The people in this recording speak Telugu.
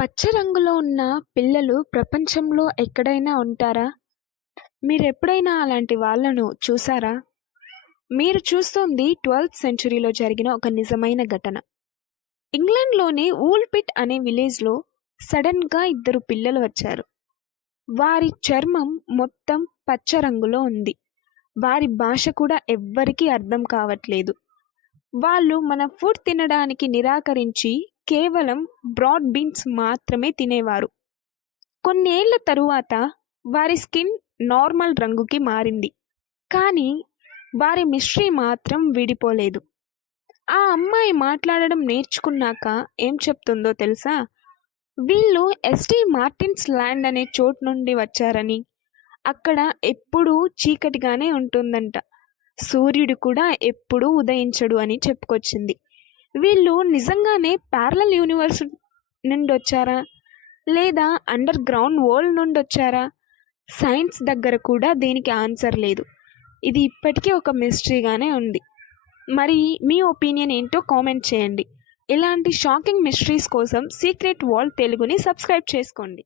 పచ్చ రంగులో ఉన్న పిల్లలు ప్రపంచంలో ఎక్కడైనా ఉంటారా? మీరెప్పుడైనా అలాంటి వాళ్ళను చూసారా? మీరు చూస్తోంది 12థ్ సెంచరీలో జరిగిన ఒక నిజమైన ఘటన. ఇంగ్లాండ్‌లోని వూల్‌పిట్ అనే విలేజ్‌లో సడెన్‌గా ఇద్దరు పిల్లలు వచ్చారు. వారి చర్మం మొత్తం పచ్చ రంగులో ఉంది. వారి భాష కూడా ఎవ్వరికీ అర్థం కావట్లేదు. వాళ్ళు మన ఫుడ్ తినడానికి నిరాకరించి కేవలం బ్రాడ్ బీన్స్ మాత్రమే తినేవారు. కొన్నేళ్ల తరువాత వారి స్కిన్ నార్మల్ రంగుకి మారింది. కానీ వారి మిస్టరీ మాత్రం విడిపోలేదు. ఆ అమ్మాయి మాట్లాడడం నేర్చుకున్నాక ఏం చెప్తుందో తెలుసా? వీళ్ళు ఎస్టీ మార్టిన్స్ ల్యాండ్ అనే చోటు నుండి వచ్చారని, అక్కడ ఎప్పుడూ చీకటిగానే ఉంటుందంట. సూర్యుడు కూడా ఎప్పుడూ ఉదయించడు అని చెప్పుకొచ్చింది. వీళ్ళు నిజంగానే ప్యారలల్ యూనివర్స్ నుండి వచ్చారా? లేదా అండర్ గ్రౌండ్ వరల్డ్ నుండి వచ్చారా? సైన్స్ దగ్గర కూడా దీనికి ఆన్సర్ లేదు. ఇది ఇప్పటికీ ఒక మిస్టరీగానే ఉంది. మరి మీ ఒపీనియన్ ఏంటో కామెంట్ చేయండి. ఇలాంటి షాకింగ్ మిస్టరీస్ కోసం సీక్రెట్ వరల్డ్ తెలుగుని సబ్స్క్రైబ్ చేసుకోండి.